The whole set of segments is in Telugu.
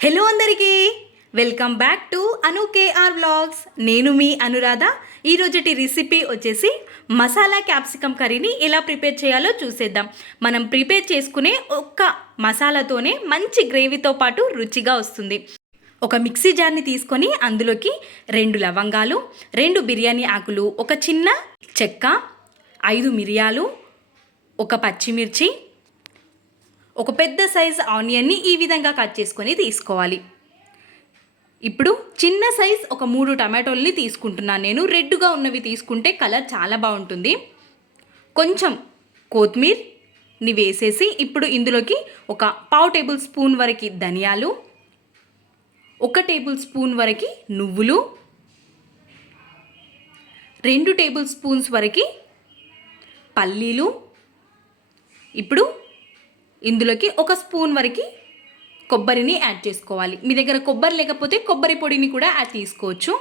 హలో అందరికీ welcome back to Anu KR vlogs. నేను మీ అనురాధ. ఈరోజుటి రెసిపీ వచ్చేసి మసాలా క్యాప్సికమ్ కర్రీని ఎలా ప్రిపేర్ చేయాలో చూసేద్దాం. మనం ప్రిపేర్ చేసుకునే ఒక్క మసాలాతోనే మంచి గ్రేవీతో పాటు రుచిగా వస్తుంది. ఒక మిక్సీ జార్ని తీసుకొని అందులోకి 2 లవంగాలు, 2 బిర్యానీ ఆకులు, ఒక చిన్న చెక్క, 5 మిరియాలు, ఒక పచ్చిమిర్చి, ఒక పెద్ద సైజ్ ఆనియన్ని ఈ విధంగా కట్ చేసుకొని తీసుకోవాలి. ఇప్పుడు చిన్న సైజ్ ఒక 3 టమాటోల్ని తీసుకుంటున్నాను నేను. రెడ్గా ఉన్నవి తీసుకుంటే కలర్ చాలా బాగుంటుంది. కొంచెం కొత్తిమీరని వేసేసి ఇప్పుడు ఇందులోకి ఒక 1/2 టేబుల్ స్పూన్ వరకు ధనియాలు, 1 టేబుల్ స్పూన్ వరకు నువ్వులు, 2 టేబుల్ స్పూన్స్ వరకు పల్లీలు, ఇప్పుడు ఇందులోకి 1 స్పూన్ వరకు కొబ్బరిని యాడ్ చేసుకోవాలి. మీ దగ్గర కొబ్బరి లేకపోతే కొబ్బరి పొడిని కూడా యాడ్ తీసుకోవచ్చు.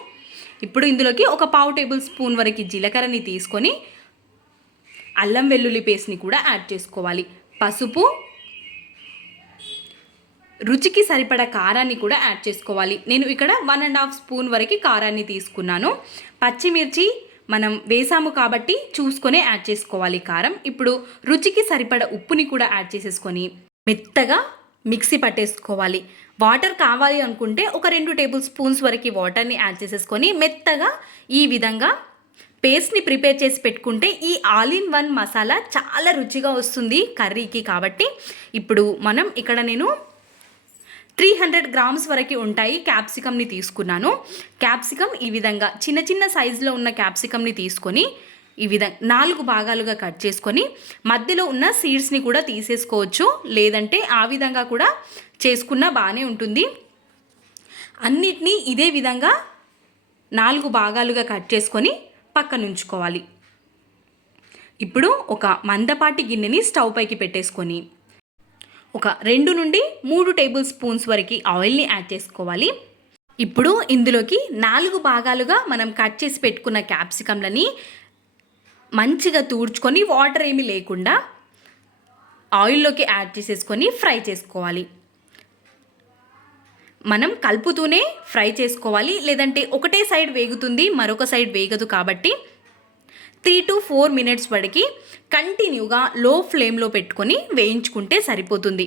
ఇప్పుడు ఇందులోకి ఒక 1/2 టేబుల్ స్పూన్ వరకు జీలకర్రని తీసుకొని అల్లం వెల్లుల్లి పేస్ట్ని కూడా యాడ్ చేసుకోవాలి. పసుపు, రుచికి సరిపడా కారాన్ని కూడా యాడ్ చేసుకోవాలి. నేను ఇక్కడ 1.5 స్పూన్ వరకు కారాన్ని తీసుకున్నాను. పచ్చిమిర్చి మనం వేసాము కాబట్టి చూసుకొని యాడ్ చేసుకోవాలి కారం. ఇప్పుడు రుచికి సరిపడ ఉప్పుని కూడా యాడ్ చేసేసుకొని మెత్తగా మిక్సీ పట్టేసుకోవాలి. వాటర్ కావాలి అనుకుంటే ఒక 2 టేబుల్ స్పూన్స్ వరకు వాటర్ని యాడ్ చేసేసుకొని మెత్తగా ఈ విధంగా పేస్ట్ని ప్రిపేర్ చేసి పెట్టుకుంటే ఈ ఆల్ ఇన్ వన్ మసాలా చాలా రుచిగా వస్తుంది కర్రీకి. కాబట్టి ఇప్పుడు మనం ఇక్కడ నేను 300 గ్రామ్స్ వరకు ఉంటాయి క్యాప్సికమ్ని తీసుకున్నాను. క్యాప్సికమ్ ఈ విధంగా చిన్న చిన్న సైజులో ఉన్న క్యాప్సికమ్ని తీసుకొని ఈ విధంగా 4 భాగాలుగా కట్ చేసుకొని మధ్యలో ఉన్న సీడ్స్ని కూడా తీసేసుకోవచ్చు, లేదంటే ఆ విధంగా కూడా చేసుకున్నా బాగానే ఉంటుంది. అన్నిటినీ ఇదే విధంగా 4 భాగాలుగా కట్ చేసుకొని పక్కన ఉంచుకోవాలి. ఇప్పుడు ఒక మందపాటి గిన్నెని స్టవ్ పైకి పెట్టేసుకొని ఒక 2 నుండి 3 టేబుల్ స్పూన్స్ వరకు ఆయిల్ని యాడ్ చేసుకోవాలి. ఇప్పుడు ఇందులోకి 4 భాగాలుగా మనం కట్ చేసి పెట్టుకున్న క్యాప్సికమ్లని మంచిగా తూడ్చుకొని వాటర్ ఏమీ లేకుండా ఆయిల్లోకి యాడ్ చేసేసుకొని ఫ్రై చేసుకోవాలి. మనం కలుపుతూనే ఫ్రై చేసుకోవాలి, లేదంటే ఒకటే సైడ్ వేగుతుంది మరొక సైడ్ వేగదు. కాబట్టి 3 to 4 మినిట్స్ వరకు కంటిన్యూగా లో ఫ్లేమ్లో పెట్టుకొని వేయించుకుంటే సరిపోతుంది.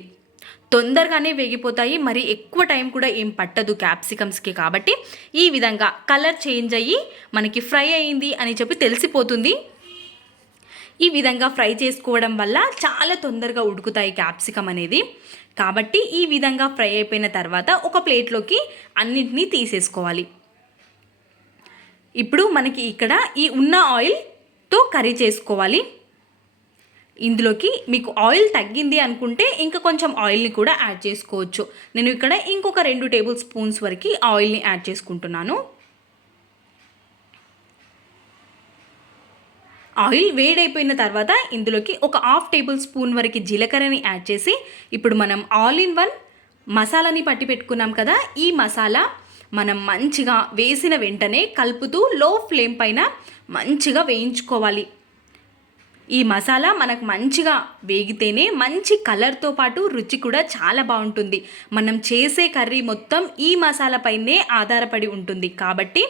తొందరగానే వేగిపోతాయి, మరి ఎక్కువ టైం కూడా ఏం పట్టదు క్యాప్సికమ్స్కి. కాబట్టి ఈ విధంగా కలర్ చేంజ్ అయ్యి మనకి ఫ్రై అయింది అని చెప్పి తెలిసిపోతుంది. ఈ విధంగా ఫ్రై చేసుకోవడం వల్ల చాలా తొందరగా ఉడుకుతాయి క్యాప్సికమ్ అనేది. కాబట్టి ఈ విధంగా ఫ్రై అయిపోయిన తర్వాత ఒక ప్లేట్లోకి అన్నింటినీ తీసేసుకోవాలి. ఇప్పుడు మనకి ఇక్కడ ఈ ఉన్న ఆయిల్తో కర్రీ చేసుకోవాలి. ఇందులోకి మీకు ఆయిల్ తగ్గింది అనుకుంటే ఇంకా కొంచెం ఆయిల్ని కూడా యాడ్ చేసుకోవచ్చు. నేను ఇక్కడ ఇంకొక 2 టేబుల్ స్పూన్స్ వరకు ఆయిల్ని యాడ్ చేసుకుంటున్నాను. ఆయిల్ వేడైపోయిన తర్వాత ఇందులోకి ఒక 1/2 టేబుల్ స్పూన్ వరకు జీలకర్రని యాడ్ చేసి ఇప్పుడు మనం ఆల్ ఇన్ వన్ మసాలాని పట్టి పెట్టుకున్నాం కదా, ఈ మసాలా మనం మంచిగా వేసిన వెంటనే కలుపుతూ లో ఫ్లేమ్ పైన మంచిగా వేయించుకోవాలి. ఈ మసాలా మనకు మంచిగా వేగితేనే మంచి కలర్తో పాటు రుచి కూడా చాలా బాగుంటుంది. మనం చేసే కర్రీ మొత్తం ఈ మసాలా పైనే ఆధారపడి ఉంటుంది. కాబట్టి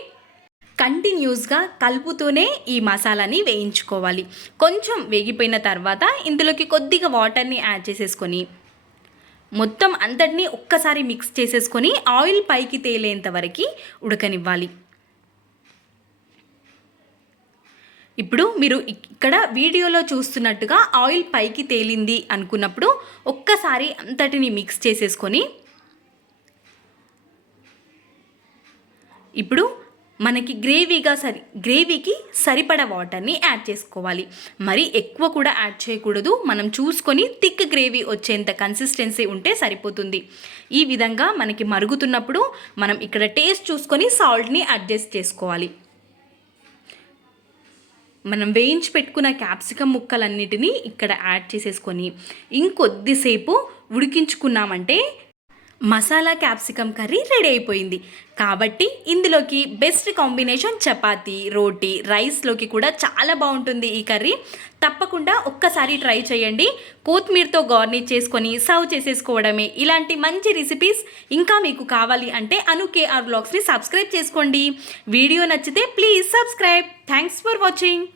కంటిన్యూస్గా కలుపుతూనే ఈ మసాలాని వేయించుకోవాలి. కొంచెం వేగిపోయిన తర్వాత ఇందులోకి కొద్దిగా వాటర్ని యాడ్ చేసేసుకొని మొత్తం అంతటినీ ఒక్కసారి మిక్స్ చేసేసుకొని ఆయిల్ పైకి తేలేంత వరకు ఉడకనివ్వాలి. ఇప్పుడు మీరు ఇక్కడ వీడియోలో చూస్తున్నట్టుగా ఆయిల్ పైకి తేలింది అనుకున్నప్పుడు ఒక్కసారి అంతటిని మిక్స్ చేసేసుకొని ఇప్పుడు మనకి గ్రేవీకి సరిపడ వాటర్ని యాడ్ చేసుకోవాలి. మరి ఎక్కువ కూడా యాడ్ చేయకూడదు. మనం చూసుకొని థిక్ గ్రేవీ వచ్చేంత కన్సిస్టెన్సీ ఉంటే సరిపోతుంది. ఈ విధంగా మనకి మరుగుతున్నప్పుడు మనం ఇక్కడ టేస్ట్ చూసుకొని సాల్ట్ని అడ్జస్ట్ చేసుకోవాలి. మనం వేయించి పెట్టుకున్న క్యాప్సికమ్ ముక్కలన్నిటినీ ఇక్కడ యాడ్ చేసేసుకొని ఇంకొద్దిసేపు ఉడికించుకున్నామంటే మసాలా క్యాప్సికమ్ కర్రీ రెడీ అయిపోయింది. కాబట్టి ఇందులోకి బెస్ట్ కాంబినేషన్ చపాతీ, రోటీ, రైస్లోకి కూడా చాలా బాగుంటుంది ఈ కర్రీ. తప్పకుండా ఒక్కసారి ట్రై చేయండి. కొత్తిమీరతో గార్నిష్ చేసుకొని సర్వ్ చేసేసుకోవడమే. ఇలాంటి మంచి రెసిపీస్ ఇంకా మీకు కావాలి అంటే అను కేఆర్ వ్లాగ్స్ని సబ్స్క్రైబ్ చేసుకోండి. వీడియో నచ్చితే please subscribe. Thanks for watching.